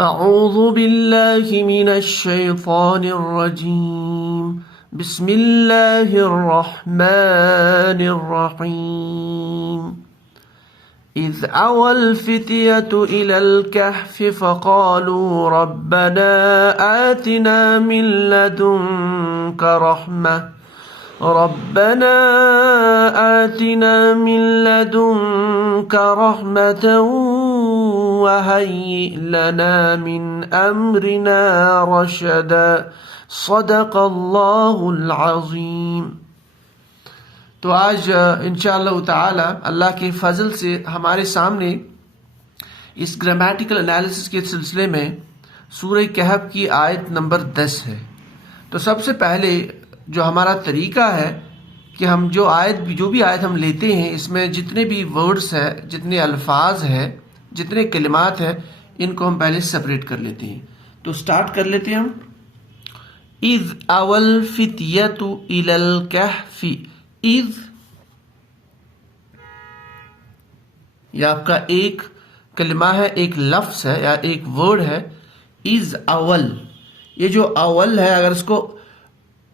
अऊज़ु बिल्लाहि मिनश्शैतानिर्रजीम बिस्मिल्लाहिर्रहमानिर्रहीम इज़ अवल फ़ित्यतु इलल कहफ़ि फ़क़ालू रब्बना आतिना मिन लदुनक रहमह रब्बना आतिना मिन लदुनक रहमतन वहय्यि लना मिन अम्रिना रशदा सदक़ल्लाहुल अज़ीम। तो आज इंशाअल्लाह ताला अल्लाह के फजल से हमारे सामने इस ग्रामेटिकल एनालिसिस के सिलसिले में सूरह कहफ की आयत नंबर 10 है। तो सबसे पहले जो हमारा तरीका है कि हम जो भी आयत हम लेते हैं, इसमें जितने भी वर्ड्स है, जितने अल्फाज है, जितने कलिमात है, इनको हम पहले सेपरेट कर लेते हैं। तो स्टार्ट कर लेते हैं हम। Is aval फ़ित्यतु इलल कहफ़ि। इज़ यह आपका एक कलिमा है, एक लफ्ज़ है या एक वर्ड है। इज़ अवल, ये जो अवल है, अगर इसको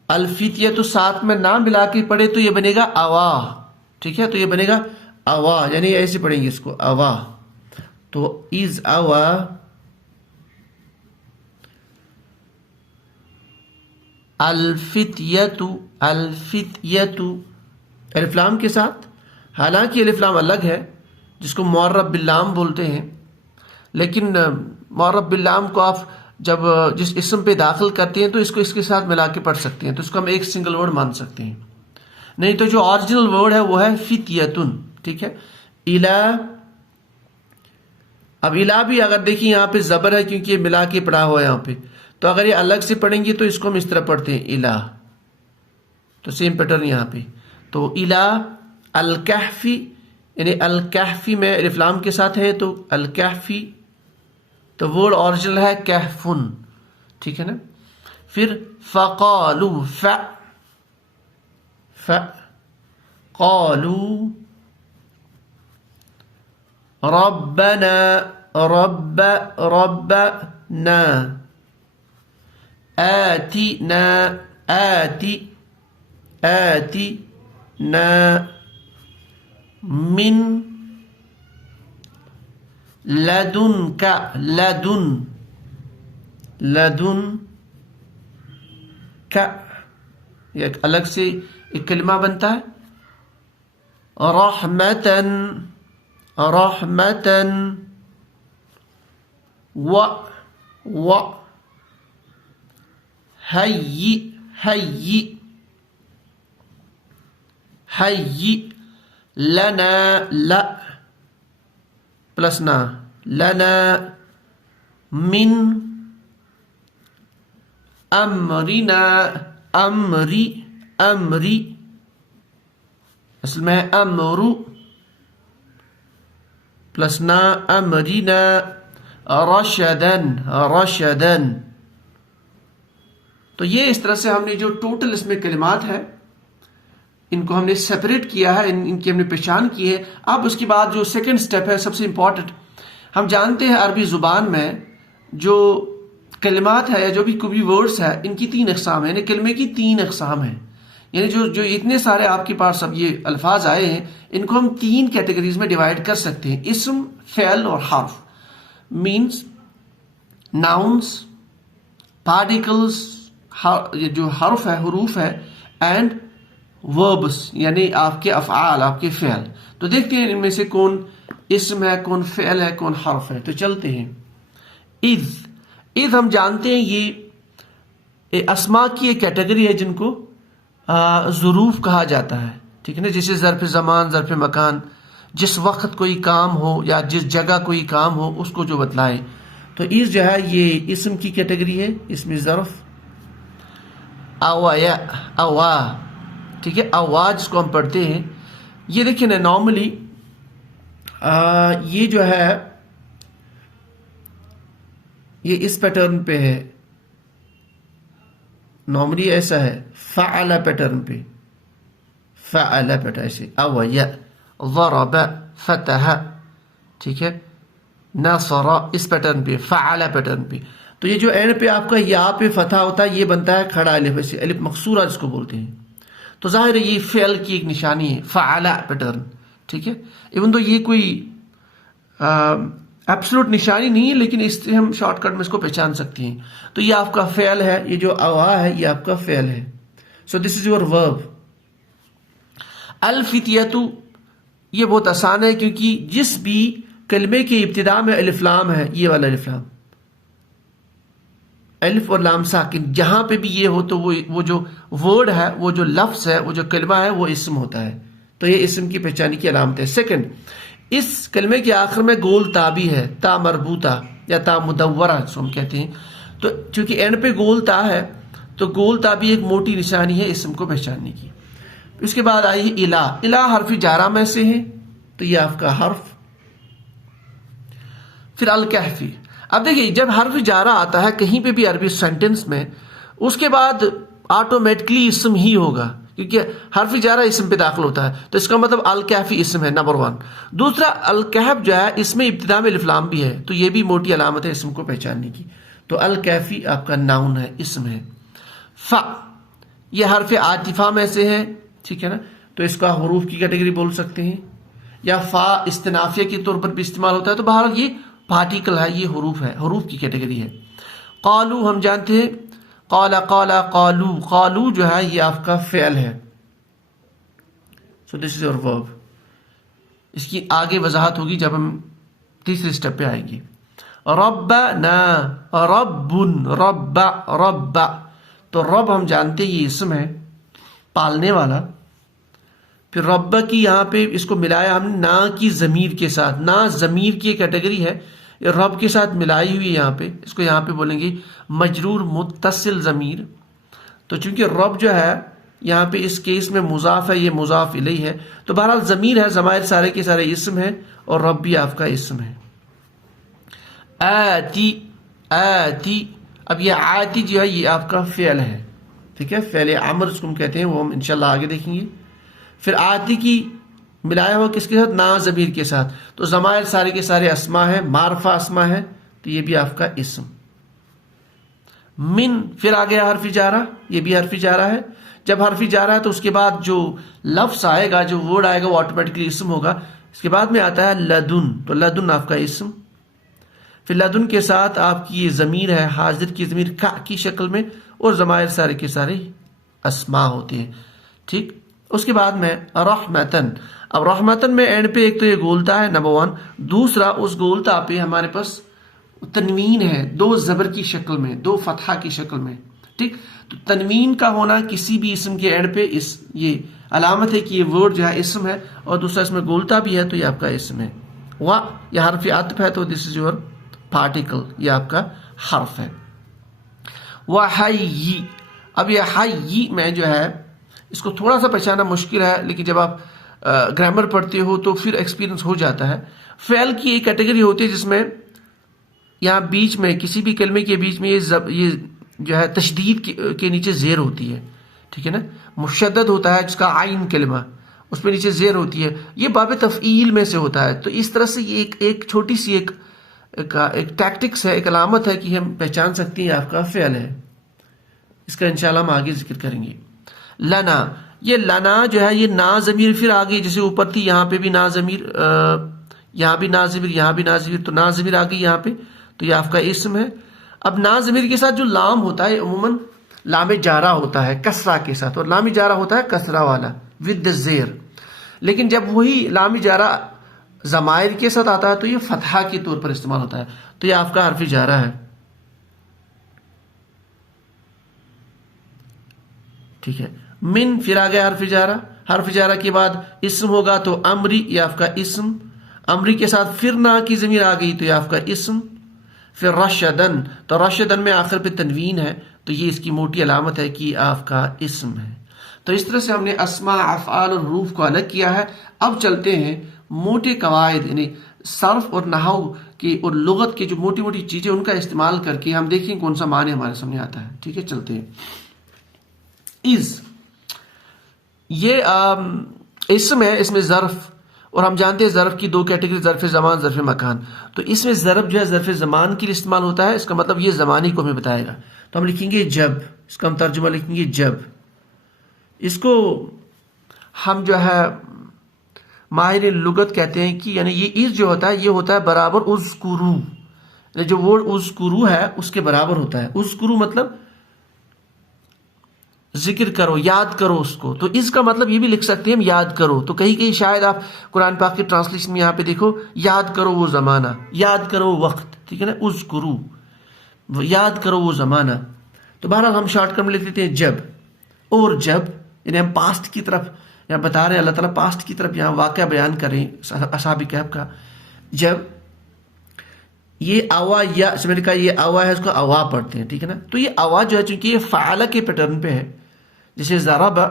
अल्फितिया तो साथ में ना मिला के पढ़े तो ये बनेगा अवा। ठीक है, तो ये बनेगा अवा, यानी ऐसे पढ़ेंगे इसको अवा। तो इज अवा अल्फितियतु, अल्फितियतु अलिफ्लाम के साथ। हालांकि अलिफ्लाम अलग है जिसको मुअर्रब बिल्लाम बोलते हैं, लेकिन मुअर्रब बिल्लाम को आप जब जिस इसम पे दाखिल करते हैं तो इसको इसके साथ मिला के पढ़ सकते हैं, तो इसको हम एक सिंगल वर्ड मान सकते हैं। नहीं तो जो ओरिजिनल वर्ड है वो है फितियतुन। ठीक है, इला। अब इला भी अगर देखिए यहाँ पे जबर है क्योंकि ये मिला के पढ़ा हुआ है यहाँ पे, तो अगर ये अलग से पढ़ेंगे तो इसको हम इस तरह पढ़ते हैं इला। तो सेम पैटर्न यहाँ पे। तो इला अल कहफी, यानी अल कहफी में अलिफ्लाम के साथ है तो अल कहफी, तो वर्ड ओरिजिनल है कहफुन। ठीक है ना। फिर फ़क़ालू, फ़क़ालू रब्बना, रब्बना आतिना, आतिना मिन लदुन का, लदुन, लदुन का एक अलग से एक कलिमा बनता है। रहमतन, रहमतन व हय्यि, हय्यि, हय्यि लना, ला प्लस ना, लना मिन अमरिना, अमरी, अमरी असल में है अमरु, प्लस ना अमरिना रशदन, रशदन। तो ये इस तरह से हमने जो टोटल इसमें कलिमात है इनको हमने सेपरेट किया है, इनकी हमने पहचान की है। अब उसके बाद जो सेकंड स्टेप है सबसे इंपॉर्टेंट, हम जानते हैं अरबी जुबान में जो कलिमात है या जो भी वर्ड्स है इनकी 3 अक़साम है, यानी कलमे की 3 अक़साम है। यानी जो इतने सारे आपके पास अब ये अल्फाज आए हैं इनको हम 3 कैटेगरीज में डिवाइड कर सकते हैं। इस्म, फ़ेल और हर्फ। मीन्स नाउन्स, पार्टिकल्स, जो हर्फ है, हुरूफ है, एंड वर्ब्स यानी आपके अफ़आल, आपके फ़ेल। तो देखते हैं इनमें से कौन इस्म है, कौन फ़ेल है, कौन हर्फ है। तो चलते हैं। इज़, इज़ हम जानते हैं ये अस्मा की एक कैटेगरी है जिनको ज़ुरूफ कहा जाता है। ठीक है ना, जैसे ज़र्फ़ ज़मान, ज़र्फ़ मकान, जिस वक्त कोई काम हो या जिस जगह कोई काम हो उसको जो बतलाए। तो इज़ जो है ये इस्म की कैटेगरी है, इसमें ज़र्फ़ अवा, अवा। ठीक है, आवाज को हम पढ़ते हैं। ये देखिए ना, नॉर्मली ये जो है ये इस पैटर्न पे है, नॉर्मली ऐसा है फ़अला पैटर्न पे, फ़अला पैटर्न ऐसे अवया ज़रब फ़तह। ठीक है, नसरा इस पैटर्न पे, फ़अला पैटर्न पे। तो ये जो एंड पे आपका या पे फतहा होता है, ये बनता है खड़ा अलिफ, ऐसे अलिफ मकसूरा जिसको बोलते हैं। तो जाहिर है ये फ़ेल की एक निशानी है, फ़अला पैटर्न, ठीक है। इवन तो ये कोई एब्सोल्यूट निशानी नहीं है, लेकिन इससे हम शॉर्टकट में इसको पहचान सकते हैं। तो ये आपका फ़ेल है, ये जो अवा है ये आपका फ़ेल है। So this is your verb. अल फितियतु, ये बहुत आसान है क्योंकि जिस भी कलमे के इब्तिदा में अलिफ लाम है, ये वाला अलिफ लाम, अलिफ और लाम साकिन, जहां पे भी ये हो तो वो जो वर्ड है, वो जो लफ्ज है, वो जो कलमा है, वो इस्म होता है। तो ये इस्म की पहचान की अलामत है। सेकंड, इस कलमे के आखिर में गोल ता भी है, ता मरबूता या ता मुदव्वरा जिसको हम कहते हैं। तो चूंकि एंड पे गोल ता है, तो गोल ता भी एक मोटी निशानी है इस्म को पहचानने की। उसके बाद आई इला। इला हर्फ जारा में से है, तो ये आपका हर्फ। फिर अल कहफी। अब देखिए जब हर्फ जारा आता है कहीं पे भी अरबी सेंटेंस में, उसके बाद ऑटोमेटिकली इस्म ही होगा, क्योंकि हर्फ जारा इस्म पे दाखिल होता है। तो इसका मतलब अल कहफी इस्म है, नंबर 1। दूसरा अल कहफ जो है, इसमें इब्तिदा में लिफलाम भी है, तो ये भी मोटी अलामत है इस्म को पहचानने की। तो अल कहफी आपका नाउन है, इस्म है। फा, ये हर्फ आतिफा में से है, ठीक है ना। तो इसका हुरूफ की कैटेगरी बोल सकते हैं, या फा इस्तिनाफिया के तौर पर भी इस्तेमाल होता है। तो बहरहाल ये पार्टिकल है, ये हुरूफ है, हुरूफ की कैटेगरी है। कालू हम जानते हैं, काला काला कालू, कालू जो है ये आपका फेल है। So this is your verb. इसकी आगे वजाहत होगी जब हम तीसरे स्टेप पे आएंगे। रब्बना, रब्बुन, रब्बा, रब्बा। तो रब हम जानते हैं ये इस्म है, पालने वाला। फिर रब्बा की यहाँ पे इसको मिलाया हमने ना की ज़मीर के साथ, ना ज़मीर की कैटेगरी है, ये रब के साथ मिलाई हुई है यहाँ पे। इसको यहाँ पे बोलेंगे मजरूर मुत्तसिल ज़मीर। तो चूंकि रब जो है यहाँ पे इस केस में मुजाफ है, ये मुजाफ इलैहि है, तो बहरहाल ज़मीर है, ज़माइर सारे के सारे इस्म है, और रब भी आपका इस्म है। आती, आती। अब ये आती जो है ये आपका फ़ेल है, ठीक है, फ़ेल अमर जिसको हम कहते हैं, वो हम इंशाल्लाह आगे देखेंगे। फिर आती की मिलाया हुआ किसके साथ, ना ज़मीर के साथ। तो ज़माइर सारे के सारे अस्मा है, मारफा अस्मा है, तो ये भी आपका इस्म। मिन, फिर आ गया हर्फ जारा, ये भी हर्फ जारा है। जब हर्फ जारा है तो उसके बाद जो लफ्ज आएगा, जो वर्ड आएगा, वो ऑटोमेटिकली इस्म होगा। इसके बाद में आता है लदुन, तो लदुन आपका इस्म। फिर लदुन के साथ आपकी ये ज़मीर है, हाजिर की ज़मीर का की शक्ल में, और ज़माइर सारे के सारे अस्मा होते हैं, ठीक। उसके बाद में रहमतन। अब रहमतन में एंड पे एक तो ये गोलता है, नंबर 1। दूसरा उस गोलता पे हमारे पास तनवीन है, 2 ज़बर की शक्ल में, 2 फतहा की शक्ल में, ठीक। तो तनवीन का होना किसी भी इस्म के एंड पे इस ये अलामत है कि ये वर्ड जो है इस्म है, और दूसरा इसमें गोलता भी है, तो ये आपका इस्म है। वह यह हर्फ आतफ है, तो दिस इज योर पार्टिकल, ये आपका हर्फ है। वह हय्यी। अब यह हय्यी में जो है इसको थोड़ा सा पहचाना मुश्किल है, लेकिन जब आप ग्रामर पढ़ते हो तो फिर एक्सपीरियंस हो जाता है। फ़ेल की एक कैटेगरी होती है जिसमें यहाँ बीच में किसी भी कलमे के बीच में ये जो है तशदीद के नीचे ज़ेर होती है, ठीक है ना। मुशद्दद होता है जिसका आइन कलमा, उस पर नीचे ज़ेर होती है, ये बाब तफ़ईल में से होता है। तो इस तरह से ये एक छोटी सी एक टैक्टिक्स है, एक अलामत है कि हम पहचान सकते हैं आपका फ़ेल है। इसका इंशाल्लाह हम आगे जिक्र करेंगे। लना, ये लना जो है ये ना ज़मीर फिर आ गई, जैसे ऊपर थी यहाँ पे भी ना ज़मीर, यहाँ भी ना ज़मीर, यहाँ भी ना ज़मीर, तो ना ज़मीर आ गई यहाँ पे, तो ये आपका इस्म है। अब ना ज़मीर के साथ जो लाम होता है अमूमन लाम जारा होता है कसरा के साथ, और लाम जारा होता है कसरा वाला विद ज़ेर। लेकिन जब वही लाम जारा ज़माइर के साथ आता है तो ये फतहा के तौर पर इस्तेमाल होता है, तो ये आपका हर्फ जारा है, ठीक है। मिन, फिर आ गया हर्फ जारा। हर्फ जारा के बाद इस्म होगा तो अमरी, ये आपका इस्म। अमरी के साथ फिर ना की ज़मीर आ गई, तो ये आपका इस्म। फिर रशदन, तो रशदन में आखिर पे तनवीन है, तो ये इसकी मोटी अलामत है कि आपका इस्म है। तो इस तरह से हमने अस्मा, अफ़आल और रूफ को अलग किया है। अब चलते हैं मोटे कवायद, यानी सर्फ और नहव की और लुगत की जो मोटी मोटी चीज़ें, उनका इस्तेमाल करके हम देखें कौन सा माने हमारे सामने आता है, ठीक है। चलते हैं। इज़, ये इस्म है, इसमें ज़र्फ और हम जानते हैं ज़र्फ़ की दो कैटेगरी, ज़र्फ़ ज़मान, ज़र्फ़ मकान। तो इसमें ज़र्फ़ जो है ज़र्फ़ ज़मान के लिए इस्तेमाल होता है, इसका मतलब ये ज़मानी को हमें बताएगा। तो हम लिखेंगे जब, इसका हम तर्जुमा लिखेंगे जब। इसको हम जो है माहिर लुगत कहते हैं कि यानी ये इस जो होता है ये होता है बराबर उज़्कुरू, जो वर्ड उज़्कुरू है उसके बराबर होता है। उज़्कुरू मतलब जिक्र करो, याद करो उसको। तो इसका मतलब ये भी लिख सकते हैं हम याद करो। तो कहीं कहीं शायद आप कुरान पाक के ट्रांसलेशन में यहाँ पे देखो याद करो वो ज़माना, याद करो वो वक्त, ठीक है ना, उज़्कुरू, याद करो वो ज़माना। तो बहरहाल हम शॉर्टकट में लिख देते हैं जब। और जब यानी हम पास्ट की तरफ यहाँ बता रहे हैं, अल्लाह ताला पास्ट की तरफ यहाँ वाक़या बयान करें असहाब कहफ का। जब ये अवा या मैंने कहा ये अवा है, उसको अवा पढ़ते हैं, ठीक है ना। तो ये अवा जो है चूंकि ये फ़ाला के पैटर्न पे है, जैसे ज़राबा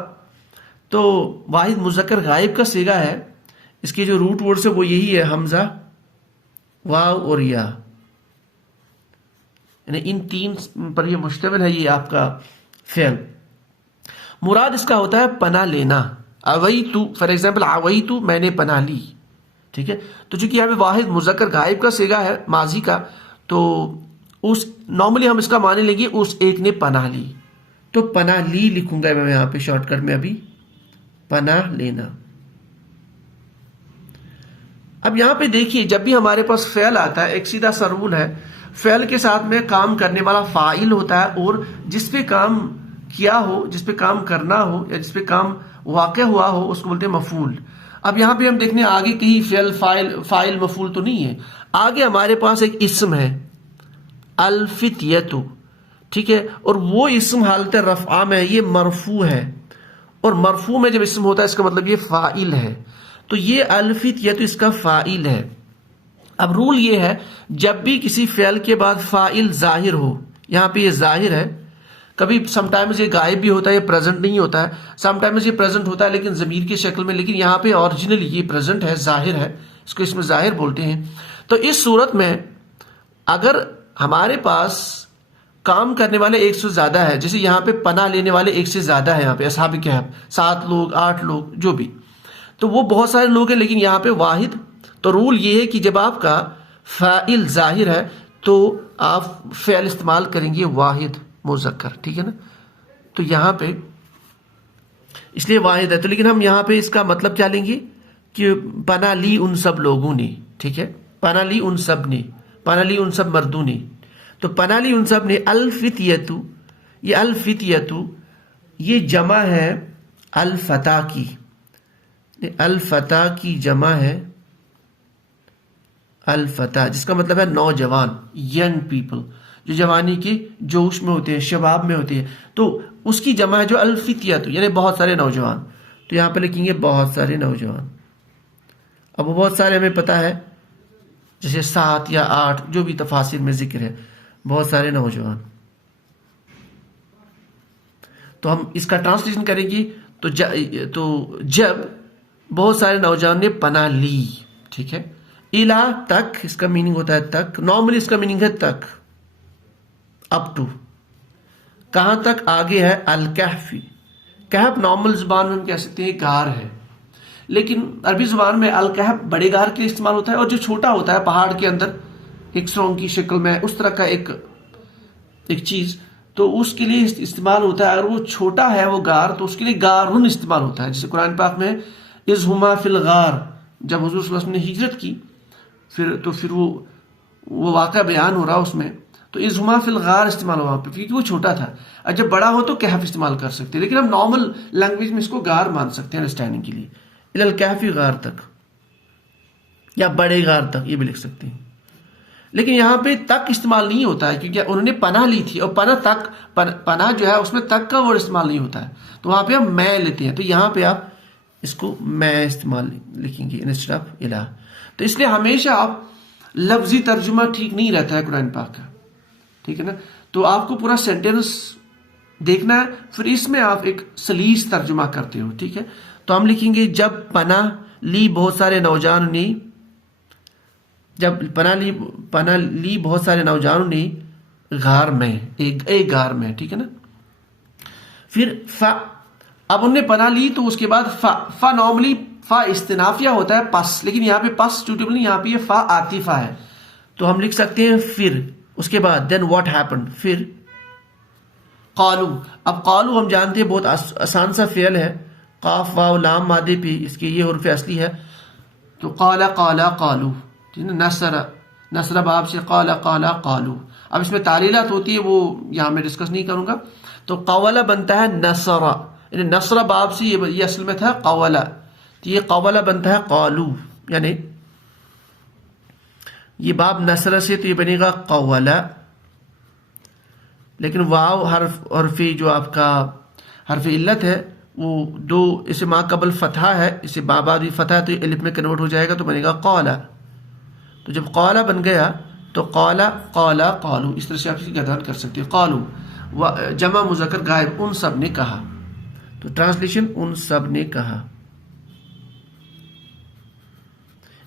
तो वाहिद मुज़क्कर गायब का सीगा है, इसके जो रूट वर्ड्स है वो यही है हमज़ा, वाव और या, यानी इन तीन पर ये मुश्तमिल है ये आपका फ़ेल। मुराद इसका होता है पनाह लेना। अवई तू, फॉर एग्जाम्पल अवई तू, मैंने पनाह ली, ठीक है। तो चूंकि यहाँ पे वाहिद मुज़क्कर गायब का सीगा है माजी का, तो उस नॉर्मली हम इसका माने लेंगे उस एक ने पनाह ली। तो पनाह ली लिखूंगा मैं यहाँ पे शॉर्टकट में अभी, पनाह लेना। अब यहाँ पे देखिए जब भी हमारे पास फ़ेल आता है एक सीधा सा रूल है, फ़ेल के साथ में काम करने वाला फ़ाइल होता है और जिस पे काम किया हो, जिस पे काम करना हो या जिस पे काम वाक़ हुआ हो उसको बोलते हैं मफूल। अब यहाँ पे हम देखने आगे कहीं फ़ेल फ़ाइल मफूल तो नहीं है, आगे हमारे पास एक इस्म है अल-फ़ित्यतु, ठीक है। और वो इस्म हालत रफ़ा में है, ये मरफू है, और मरफू में जब इस्म होता है इसका मतलब ये फ़ाइल है। तो ये अल-फ़ित्यतु इसका फ़ाइल है। अब रूल ये है जब भी किसी फ़ेल के बाद फ़ाइल ज़ाहिर हो, यहाँ पे ये ज़ाहिर है, कभी समटाइम्स ये गायब भी होता है, ये प्रेजेंट नहीं होता है, समटाइम्स ये प्रेजेंट होता है लेकिन ज़मीर की शक्ल में, लेकिन यहाँ पे ओरिजिनली ये प्रेजेंट है, ज़ाहिर है, इसको इसमें ज़ाहिर बोलते हैं। तो इस सूरत में अगर हमारे पास काम करने वाले एक से ज़्यादा है, जैसे यहाँ पे पनाह लेने वाले एक से ज़्यादा है, यहाँ पे असहाब कहफ 7 लोग 8 लोग जो भी, तो वो बहुत सारे लोग हैं, लेकिन यहाँ पे वाहिद। तो रूल ये है कि जब आपका फ़ाइल ज़ाहिर है तो आप फ़ेल इस्तेमाल करेंगे वाहिद मुज़क्कर, ठीक है ना। तो यहाँ पे इसलिए वाहिद है, तो लेकिन हम यहाँ पे इसका मतलब क्या लेंगे कि पनाह ली उन सब लोगों ने, ठीक है, पनाह ली उन सब ने, पनाह ली उन सब मर्दों ने। तो पनाह ली उन सब ने। अल-फ़ित्यतु, ये अल-फ़ित्यतु ये जमा है अल-फ़ता की, अल-फ़ता की जमा है अल-फ़ता, जिसका मतलब है नौजवान, यंग पीपल, जो जवानी के जोश में होते हैं, शबाब में होते हैं, तो उसकी जमा है जो अल-फ़ित्यतु यानी बहुत सारे नौजवान। तो यहाँ पे लिखेंगे बहुत सारे नौजवान। अब बहुत सारे हमें पता है जैसे 7 या 8 जो भी तफासिर में जिक्र है, बहुत सारे नौजवान। तो हम इसका ट्रांसलेशन करेंगे तो जब बहुत सारे नौजवान ने पनाह ली, ठीक है। इला तक, इसका मीनिंग होता है तक, नॉर्मली इसका मीनिंग है तक, अप टू, कहां तक, आगे है अल-कहफ़ी। कहफ नॉर्मल जुबान में हम कह सकते हैं गार है, लेकिन अरबी जुबान में अल-कहफ बड़े गार के लिए इस्तेमाल होता है, और जो छोटा होता है पहाड़ के अंदर एक सुरंग की शक्ल में उस तरह का एक चीज, तो उसके लिए इस्तेमाल होता है। अगर वो छोटा है वो गार, तो उसके लिए गारुन इस्तेमाल होता है। जैसे कुरान पाक में इज़ हुमा फिल गार, जब हुज़ूर सल्लल्लाहु अलैहि वसल्लम ने हिजरत की, फिर वो वाक़या बयान हो रहा उसमें, तो इज़ हुमा फिल गार इस्तेमाल हुआ वहाँ पे, क्योंकि वो छोटा था। और जब बड़ा हो तो कहफ इस्तेमाल कर सकते हैं, लेकिन हम नॉर्मल लैंग्वेज में इसको गार मान सकते हैं अंडरस्टैंडिंग के लिए। इलल कहफ़ी गार तक या बड़े गार तक ये भी लिख सकते हैं, लेकिन यहाँ पे तक इस्तेमाल नहीं होता है क्योंकि उन्होंने पनाह ली थी, और पनाह जो है उसमें तक का वर्ड इस्तेमाल नहीं होता है, तो वहाँ पे हम मैं लेते हैं। तो यहाँ पे आप इसको मैं इस्तेमाल लिखेंगे इंस्टेड ऑफ इला। तो इसलिए हमेशा आप लफ्जी तर्जुमा ठीक नहीं रहता है कुरान पाक का, ठीक है ना। तो आपको पूरा सेंटेंस देखना है, फिर इसमें आप एक सलीस तर्जुमा करते हो, ठीक है। तो हम लिखेंगे जब पनाह ली बहुत सारे नौजवानों ने, जब पनाह ली बहुत सारे नौजवानों ने गार में, एक गार में, ठीक है ना। फिर फा, अब उनने पनाह ली तो उसके बाद फा नॉर्मली फा इस्तिनाफिया होता है पस, लेकिन यहाँ पे पस सूटेबल नहीं, यहाँ पे ये फा आतिफा है। तो हम लिख सकते हैं फिर, उसके बाद देन व्हाट हैपेंड, फिर कालू। अब कालू हम जानते हैं बहुत आसान सा फेल है, काफ वाव लाम मादे पे इसके ये हुर्फ असली है। तो काला काला कालू, ठीक है, नसरा नसरा बाब से काला काला कालू। अब इसमें तालीलात होती है, वो यहाँ मैं डिस्कस नहीं करूंगा। तो कवला बनता है नसरा, यानी नसरा बाब से ये असल में था कवला, तो ये कवला बनता है कालू, यानी ये बाब नसरा से तो ये बनेगा कवला, लेकिन वाव हर्फी जो आपका हर्फ इल्लत है वो दो, इसे मा कबल फतहा है, इसे बाबा भी फतहा है, तो एलिफ में कन्वर्ट हो जाएगा तो बनेगा कौला। तो जब कौला बन गया तो कौला कौला कौलू, इस तरह से आप इसकी गदान कर सकते हो। कौलू व जमा मुज़क्कर गायब, उन सब ने कहा। तो ट्रांसलेशन उन सब ने कहा,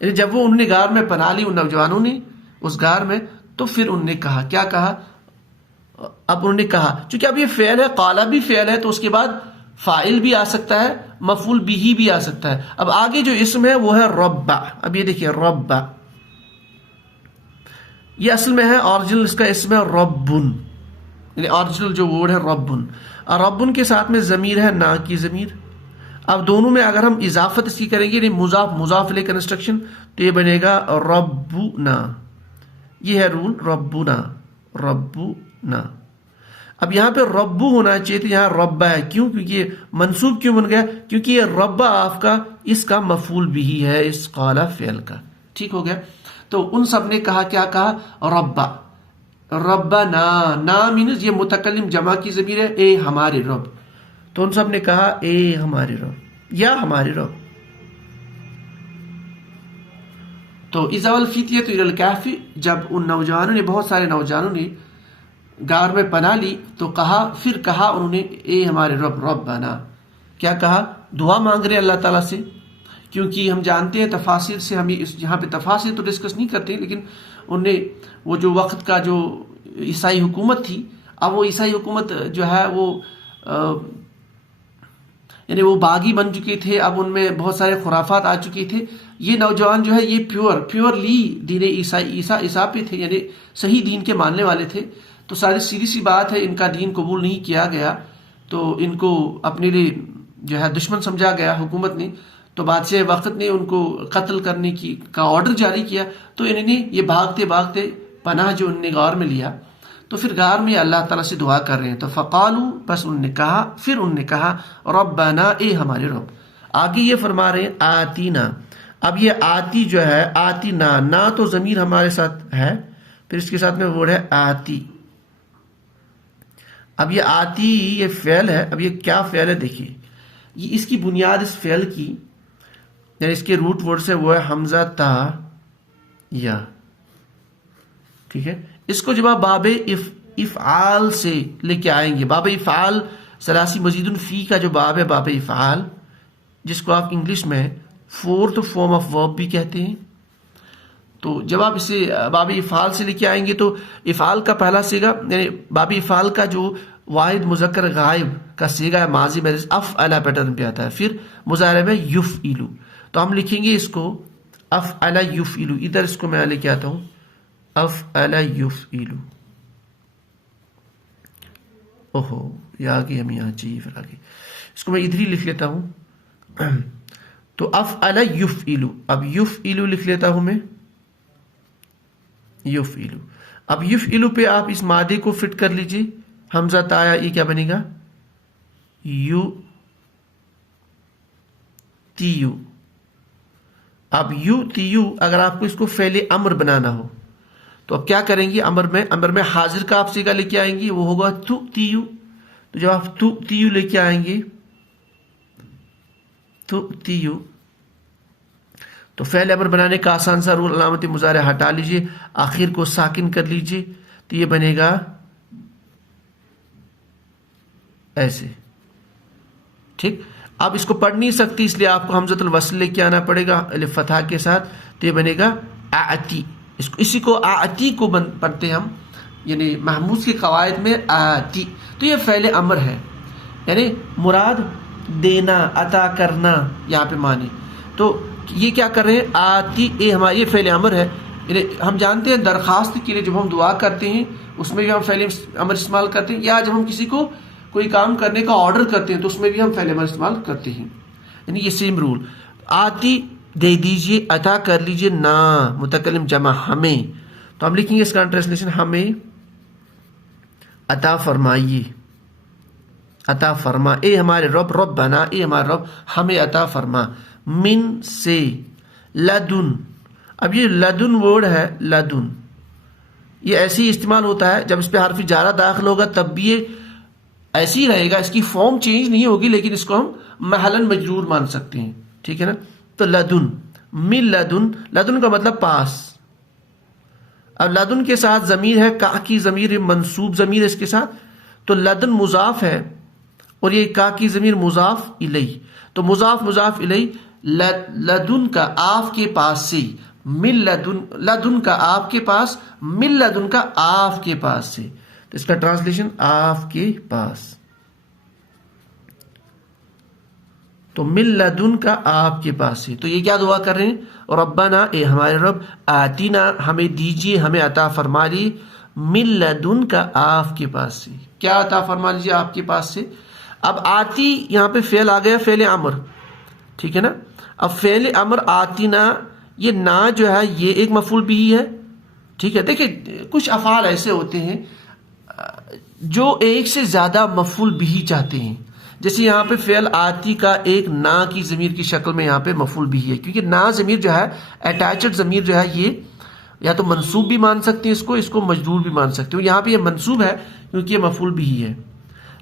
यानी जब वो उन्होंने गार में पनाह ली उन नौजवानों ने उस गार में, तो फिर उनने कहा, क्या कहा, अब उन्होंने कहा, क्योंकि अब ये फेल है, काला भी फेल है, तो उसके बाद फाइल भी आ सकता है, मफूल बिही भी आ सकता है। अब आगे जो इसम है वो है रब्बा। अब ये देखिए रब्बा, ये असल में है ओरिजिनल, इसका इसम है रब्बुन, यानी ओरिजिनल जो वर्ड है रब्बुन, और रब्बुन के साथ में जमीर है ना की जमीर। अब दोनों में अगर हम इजाफत इसकी करेंगे, यानी मुजाफ मुजाफ ले कंस्ट्रक्शन, तो ये बनेगा रब्बुना। ये है रूल, रब्बुना रब्बुना। अब यहाँ पे रब्बू होना चाहिए, तो यहाँ रब्बा है, क्यों, क्योंकि ये मंसूब क्यों बन गया, क्योंकि ये रब्बा आपका इसका मफूल भी है, इस काला फेल का। ठीक हो गया। तो उन सब ने कहा, क्या कहा, रब्बा रब्बा ना मीनस ये मुतकल्लिम जमा की ज़मीर है, ए हमारे रब। तो उन सब ने कहा ए हमारे रब या हमारे रब। तो इज़ावल फितियत इलल कहफी, जब उन नौजवानों ने, बहुत सारे नौजवानों ने गार में पना ली, तो कहा, फिर कहा उन्होंने ए हमारे रब, रब्बाना, क्या कहा, दुआ मांग रहे अल्लाह ताला से। क्योंकि हम जानते हैं तफासिर से, हम यहाँ पे तफासिर तो डिस्कस नहीं करते, लेकिन उनने वो जो वक्त का जो ईसाई हुकूमत थी, अब वो ईसाई हुकूमत जो है वो यानी वो बागी बन चुके थे, अब उनमें बहुत सारे खुराफात आ चुके थे। ये नौजवान जो है ये प्योरली दीन ईसा पे थे, यानी सही दीन के मानने वाले थे। तो सारी सीधी सी बात है, इनका दीन कबूल नहीं किया गया, तो इनको अपने लिए जो है दुश्मन समझा गया हुकूमत ने। तो बादशाह वक्त ने उनको कत्ल करने का ऑर्डर जारी किया। तो इन्होंने ये भागते भागते पनाह जो उनने गार में लिया, तो फिर गार में अल्लाह ताला से दुआ कर रहे हैं। तो फ़क़ालू, बस उनने कहा, फिर उनने कहा रब्बाना, ए हमारे रब। आगे ये फरमा रहे हैं आतीना। अब ये आती जो है, आती ना तो ज़मीर हमारे साथ है, फिर इसके साथ में वर्ड है आती। अब ये आती ये फेल है। अब ये क्या फेल है, देखिए, ये इसकी बुनियाद इस फेल की, यानी इसके रूट वर्ड से वो है हमजा ता या, ठीक है। इसको जब आप बाबे इफ़आल से लेके आएंगे, बाबे इफ़आल सलासी मजीदुन फी का जो बाब है बाबे इफ़आल, जिसको आप इंग्लिश में फोर्थ फॉर्म ऑफ वर्ब भी कहते हैं। तो जब आप इसे बाबे इफ़आल से लेके आएंगे, तो इफ़आल का पहला सीगा, यानी बाबे इफ़आल का जो वाहिद मुज़क्कर गायब का सीगा है माजी में अफ़अला पैटर्न पे आता है, फिर मुज़ारे में युफ़इलु। तो हम लिखेंगे इसको अफ़अला युफ़इलु। इधर इसको मैं लेके आता हूँ, अफ़अला युफ़इलु। ओहो, ये आगे हम यहाँ चाहिए, फिर आगे इसको मैं इधर ही लिख लेता हूँ। तो अफ़अला युफ़इलु, अब युफ़इलु लिख लेता हूँ मैं, युफ़इलु। अब युफ़इलु पे आप इस मादे को फिट कर लीजिए, हमजा ताया, ये क्या बनेगा, यू तीयू। अब यू तीयू, अगर आपको इसको फेले अमर बनाना हो तो अब क्या करेंगे, अमर में हाजिर का आप सीगा लेके आएंगे, वो होगा तु तीयू। तो जब आप तु तीयू लेके आएंगे, तु तीयू, तो फेल अमर बनाने का आसान सा रूल, अलामत मुजारे हटा लीजिए, आखिर को साकिन कर लीजिए, तो ये बनेगा ऐसे, ठीक। अब इसको पढ़ नहीं सकती, इसलिए आपको हमज़तुल वस्ल लेके आना पड़ेगा अलिफ फतहा के साथ, तो ये बनेगा आती। इसी को आती को पढ़ते हैं हम, यानी महमूद की कवायद में आती। तो ये फ़ेल अमर है, यानी मुराद देना, अता करना यहाँ पे माने। तो ये क्या कर रहे हैं, आती ए हमारा ये फ़ेल अमर है। हम जानते हैं दरखास्त के लिए जब हम दुआ करते हैं उसमें भी हम फ़ेल अमर इस्तेमाल करते हैं, या जब हम किसी को कोई काम करने का ऑर्डर करते हैं तो उसमें भी हम फ़ेल अमर इस्तेमाल करते हैं। यानी ये सेम रूल। आती दे दीजिए, अता कर लीजिए, ना मुतकल्लिम जमा हमें, तो हम लिखेंगे इसका ट्रांसलेशन हमें अता फरमाइए, अता फरमा, ए हमारे रब, रब बना, ए हमारे रब हमें अता फरमा, मिन से, लदुन। अब ये लदुन वर्ड है, लदुन ये ऐसे ही इस्तेमाल होता है जब इस पे हर्फ जारा दाखिल होगा तब भी ये ऐसे ही रहेगा, इसकी फॉर्म चेंज नहीं होगी, लेकिन इसको हम महलन मजरूर मान सकते हैं, ठीक है ना। तो लदुन, मिन लदुन, लदुन का मतलब पास। अब लदुन के साथ ज़मीर है, का की ज़मीर मंसूब ज़मीर है इसके साथ, तो लदुन मुजाफ है और ये का की ज़मीर मुजाफ इलैह, तो मुजाफ मुजाफ इलैह, लदुन का आप के पास से, मिन लदुन, लदुन का आपके पास, मिन लदुन का आपके पास से, तो इसका ट्रांसलेशन आपके पास, तो मिन लदुन का आपके पास से। तो ये क्या दुआ कर रहे हैं, और रब्बना ए हमारे रब, आतीना हमें दीजिए, हमें अता फरमा लीजिए, मिन लदुन का आपके पास से, क्या अता फरमा लीजिए आपके पास से। अब आती यहाँ पे फेल आ गया, फेल अमर, ठीक है ना। अब फेल अमर आतीना, ये ना जो है ये एक मफूल भी है, ठीक है। देखिए कुछ अफ़ाल ऐसे होते हैं जो एक से ज़्यादा मफूल भी चाहते हैं, जैसे यहाँ पे फ़ेल आती का एक ना की ज़मीर की शक्ल में यहाँ पे मफूल भी है, क्योंकि ना ज़मीर जो है अटैच्ड ज़मीर जो है ये या तो मंसूब भी मान सकते हैं इसको, इसको मजरूर भी मान सकते हो। यहाँ पे ये मंसूब है क्योंकि ये मफूल भी है।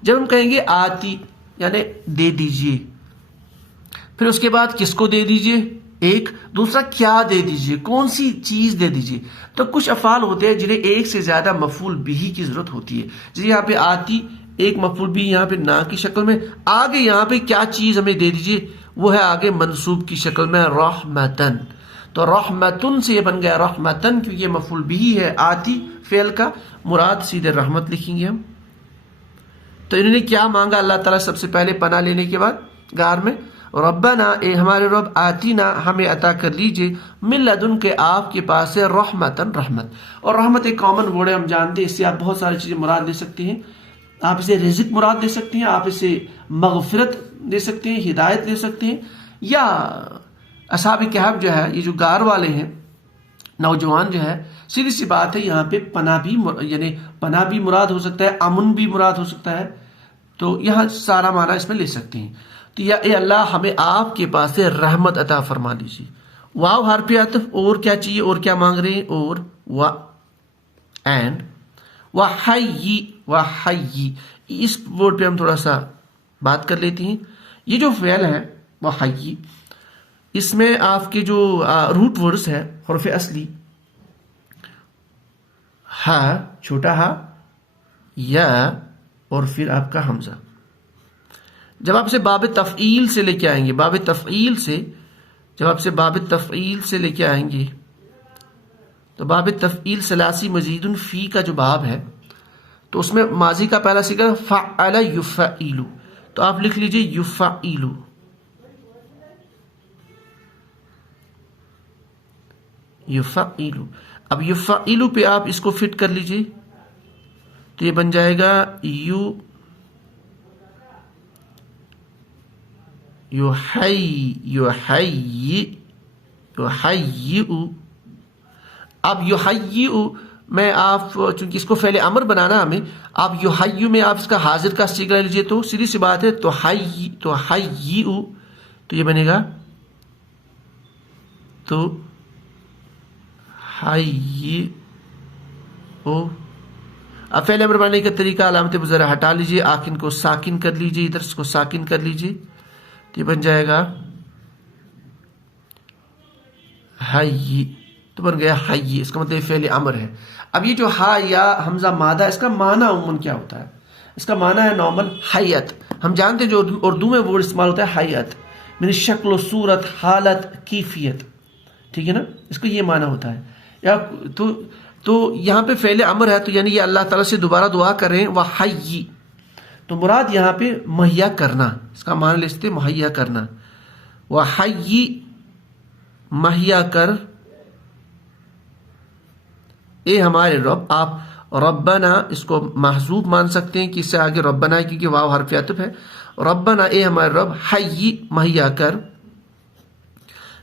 जब हम कहेंगे आती यानी दे दीजिए, फिर उसके बाद किसको दे दीजिए, एक, दूसरा क्या दे दीजिए, कौन सी चीज दे दीजिए। तो कुछ अफ़ाल होते हैं जिन्हें एक से ज्यादा मफूल बिही की जरूरत होती है। जैसे यहाँ पे आती एक मफूल भी यहाँ पे ना की शक्ल में, आगे यहाँ पे क्या चीज हमें दे दीजिए, वो है आगे मंसूब की शक्ल में रहमतन, तो रहमतुन से ये बन गया रहमतन, क्योंकि ये मफूल बिही है आती फेल का, मुराद सीधे रहमत लिखेंगे हम। तो इन्होंने क्या मांगा अल्लाह ताला सबसे पहले पनाह लेने के बाद गार में, रब्बना ए हमारे रब, आतीना हमें अता कर लीजिए, मिन लदुन के आपके पास से, रहमतन रहमत। और रहमत एक कॉमन वर्ड है, हम जानते हैं, इससे आप बहुत सारी चीज़ें मुराद दे सकते हैं। आप इसे रिज़्क मुराद दे सकते हैं, आप इसे मगफिरत दे सकते हैं, हिदायत दे सकते हैं, या असहाब कहफ जो है, ये जो गार वाले हैं नौजवान जो है, सीधी सी बात है यहाँ पे पनाह भी यानी पनाह भी मुराद हो सकता है, अमन भी मुराद हो सकता है, तो यहाँ सारा माना इसमें ले सकते हैं। तो या ए अल्लाह हमें आपके पास से रहमत अता फरमा दीजिए। वाव हर्फ अतफ, और क्या चाहिए, और क्या मांग रहे हैं, और वा एंड वहय्यी, इस वर्ड पे हम थोड़ा सा बात कर लेते हैं। ये जो फ़ेल है वहय्यी, इसमें आपके जो रूट वर्ड्स है हरफ असली, हा छोटा हा, या और फिर आपका हमजा। जब आप इसे बाब तफ़ईल से लेके आएंगे, बाब तफ़ईल से, जब आप इसे बाब तफ़ईल से लेके आएंगे, तो बाब तफ़ईल सलासी मजीदुन फ़ी का जो बाब है, तो उसमें माजी का पहला सिगा फ़अल युफ़इलु, तो आप लिख लीजिए युफ़इलु, युफ़इलु। अब युफ़इलु पे आप इसको फिट कर लीजिए, तो ये बन जाएगा युहय्यिउ। अब युहय्यिउ में आप, चूंकि इसको पहले अमर बनाना हमें, आप युहय्यिउ में आप इसका हाजिर का सीगा लीजिए, तो सीधी सी बात है, तो हय्यिउ, तो ये बनेगा तो हय्यिउ। अब पहले अमर बनाने का तरीका, अलामत ज़रा हटा लीजिए, आकिन को साकिन कर लीजिए, इधर इसको साकिन कर लीजिए, तो ये बन जाएगा हय्यी, तो बन गया हय्यी, इसका मतलब फ़ेल अमर है। अब ये जो हा या हमजा मादा, इसका माना उम्मन क्या होता है, इसका माना है नॉर्मल हयत। हम जानते हैं जो उर्दू में वर्ड इस्तेमाल होता है हयत, मेरी शक्ल सूरत हालत कैफियत, ठीक है ना, इसको ये माना होता है। या तो यहाँ पे फ़ेल अमर है, तो यानी ये अल्लाह ताला से दोबारा दुआ कर रहे हैं, वह हय्यी, तो मुराद यहाँ पे मुहैया करना, इसका मान ले सकते मुहैया करना, वह हय्यी मुहैया कर ए हमारे रब। आप रब्बना इसको महजूब मान सकते हैं कि इससे आगे रब्बना है क्योंकि वाव हर्फ अतफ है। रब्बना ए हमारे रब, हय्यी मुहैया कर,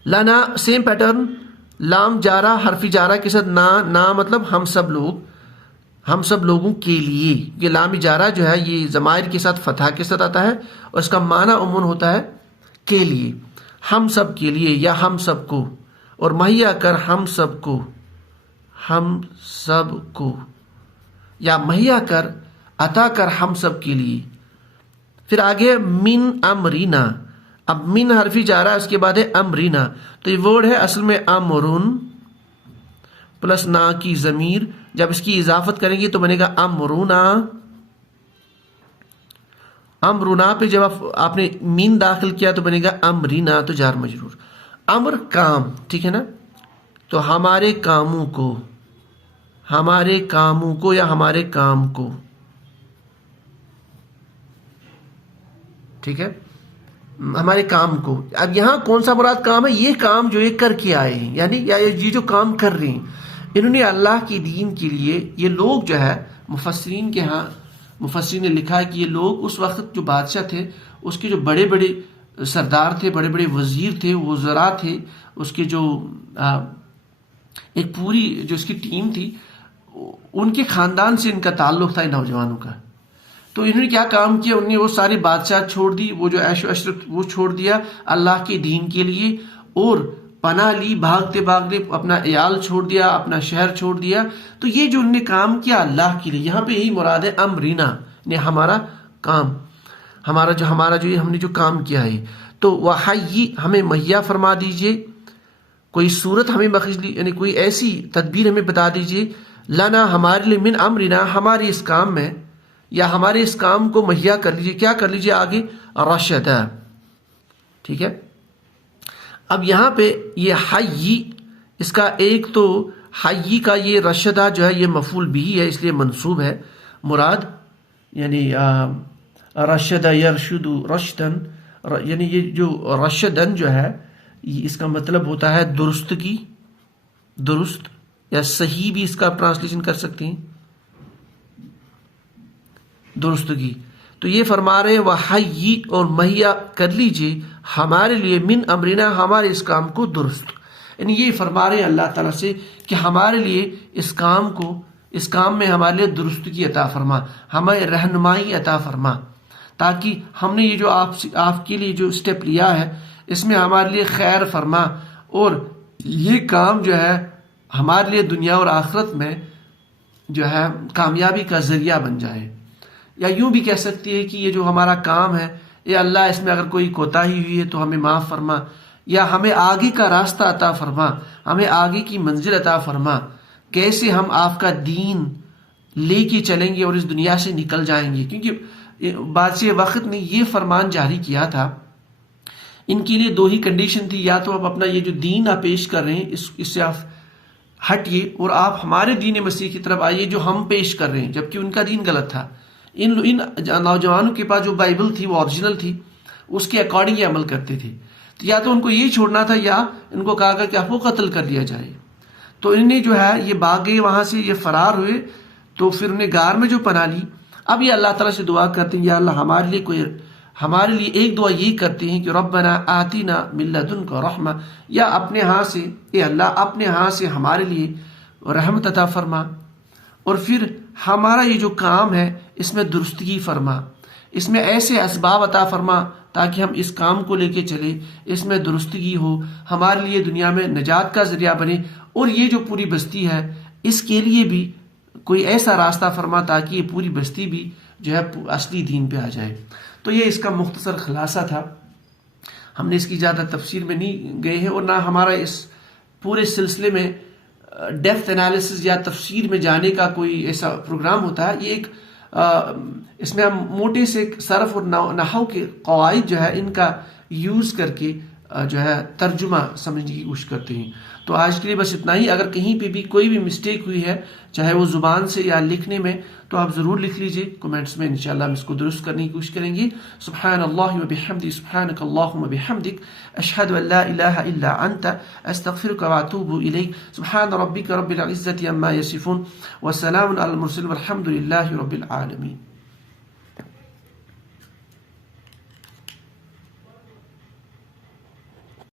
लना सेम पैटर्न, लाम जारा हर्फी जारा के साथ ना मतलब हम सब लोग, हम सब लोगों के लिए। ये लाम जारा जो है ये ज़माइर के साथ फतह के साथ आता है और इसका माना उमून होता है के लिए, हम सब के लिए या हम सब को। और मुहैया कर हम सब को, हम सब को, या मुहैया कर अता कर हम सब के लिए। फिर आगे मिन अमरीना, अब मिन हरफी जा रहा है उसके बाद है अमरीना, तो ये वर्ड है असल में अमरुन प्लस ना की जमीर, जब इसकी इजाफत करेंगे तो बनेगा अमरुना। अमरुना पे जब आपने मीन दाखिल किया तो बनेगा अमरीना, तो जार मजरूर। अमर काम, ठीक है ना, तो हमारे कामों को, हमारे कामों को या हमारे काम को, ठीक है, हमारे काम को। अब यहां कौन सा मुराद काम है? ये काम जो ये करके आए हैं, यानी या ये जो काम कर रहे हैं इन्होंने अल्लाह की दीन के लिए। ये लोग जो है मुफस्सिरीन के यहाँ, मुफस्सिरीन ने लिखा है कि ये लोग उस वक्त जो बादशाह थे उसके जो बड़े बड़े सरदार थे, बड़े बड़े वजीर थे, वज़रा थे, उसके जो एक पूरी जो इसकी टीम थी, उनके खानदान से इनका ताल्लुक था इन नौजवानों का। तो इन्होंने क्या काम किया, उन्होंने वो सारी बादशाह छोड़ दी, वो जो ऐशो अशरफ वो छोड़ दिया अल्लाह के दीन के लिए, और पनाह ली, भागते भागते अपना इयाल छोड़ दिया, अपना शहर छोड़ दिया। तो ये जो उन्होंने काम किया अल्लाह के लिए, यहाँ पे यही मुराद है अमरीना ने, हमारा काम, हमारा जो ये हमने जो काम किया है। तो वहय्यी हमें मुहैया फरमा दीजिए, कोई सूरत हमें बख्श, यानी कोई ऐसी तदबीर हमें बता दीजिए, लना हमारे लिए, मिन अमरीना हमारे इस काम में, या हमारे इस काम को मुहैया कर लीजिए। क्या कर लीजिए आगे? रशदा, ठीक है। अब यहां पे ये हय्यी, इसका एक तो हय्यी का ये रशदा जो है ये मफूल भी है इसलिए मंसूब है। मुराद यानी रशदा यरशुदु रशदन, यानी ये जो रशदन जो है इसका मतलब होता है दुरुस्त की, दुरुस्त या सही भी इसका ट्रांसलेशन कर सकते हैं, दुरुस्त की। तो ये फरमा रहे वहय्यी और मुहैया कर लीजिए हमारे लिए, मिन अमरीना हमारे इस काम को दुरुस्त, यानी ये फरमा रहे अल्लाह ताला से कि हमारे लिए इस काम को, इस काम में हमारे लिए दुरुस्त की अता फरमा, हमें रहनुमाई अता फरमा, ताकि हमने ये जो आपके लिए जो स्टेप लिया है इसमें हमारे लिए खैर फरमा, और ये काम जो है हमारे लिए दुनिया और आखिरत में जो है कामयाबी का जरिया बन जाए। या यूं भी कह सकती है कि ये जो हमारा काम है ये अल्लाह, इसमें अगर कोई कोताही हुई है तो हमें माफ़ फरमा, या हमें आगे का रास्ता अता फरमा, हमें आगे की मंजिल अता फरमा, कैसे हम आपका दीन लेके चलेंगे और इस दुनिया से निकल जाएंगे। क्योंकि बादशाह वक्त ने ये फरमान जारी किया था, इनके लिए दो ही कंडीशन थी, या तो आप अपना ये जो दीन आप पेश कर रहे हैं इससे आप हटिए और आप हमारे दीन मसीह की तरफ आइए जो हम पेश कर रहे हैं, जबकि उनका दीन गलत था। इन नौजवानों के पास जो बाइबल थी वो ओरिजिनल थी, उसके अकॉर्डिंग ये अमल करते थे। तो या तो उनको ये छोड़ना था या इनको कहा कि आपको कत्ल कर लिया जाए। तो इन्हें जो है ये भाग गए वहां से, ये फरार हुए, तो फिर उन्हें गार में जो पना ली। अब ये अल्लाह ताला से दुआ करते हैं, या अल्लाह हमारे लिए एक दुआ ये करते हैं कि रब्बना आतीना मिन लदुनका रहमा, या अपने हाथ से, ए अल्लाह अपने हाथ से हमारे लिए रहमत अता फरमा, और फिर हमारा ये जो काम है इसमें दुरुस्तगी फरमा, इसमें ऐसे असबाब अता फरमा ताकि हम इस काम को लेके चले, इसमें दुरुस्तगी हो, हमारे लिए दुनिया में निजात का जरिया बने, और ये जो पूरी बस्ती है इसके लिए भी कोई ऐसा रास्ता फरमा ताकि ये पूरी बस्ती भी जो है असली दीन पे आ जाए। तो ये इसका मुख्तसर खुलासा था। हमने इसकी ज़्यादा तफसीर में नहीं गए हैं, और ना हमारा इस पूरे सिलसिले में डेप्थ एनालिसिस या तफसीर में जाने का कोई ऐसा प्रोग्राम होता है। ये एक इसमें हम मोटे से सरफ और नहव के कवाइद जो है इनका यूज़ करके जो है तर्जुमा समझने की कोशिश करते हैं। तो आज के लिए बस इतना ही। अगर कहीं पे भी कोई भी मिस्टेक हुई है, चाहे वो ज़ुबान से या लिखने में, तो आप ज़रूर लिख लीजिए कमेंट्स में, इंशाल्लाह हम इसको दुरुस्त करने की कोशिश करेंगे। सुब्हानल्लाहि व बिहम्दिही, सुब्हानकल्लाहुम्मा बिहम्दिक, अशहदु अल्ला इलाहा इल्ला अंता, अस्तगफिरुका व अतूबु इलैक। सुब्हान रब्बिका रब्बिल इज्जति अम्मा यसिफून व सलामुन अलल मुरसलीन वल्हम्दुलिल्लाहि रब्बिल आलमीन।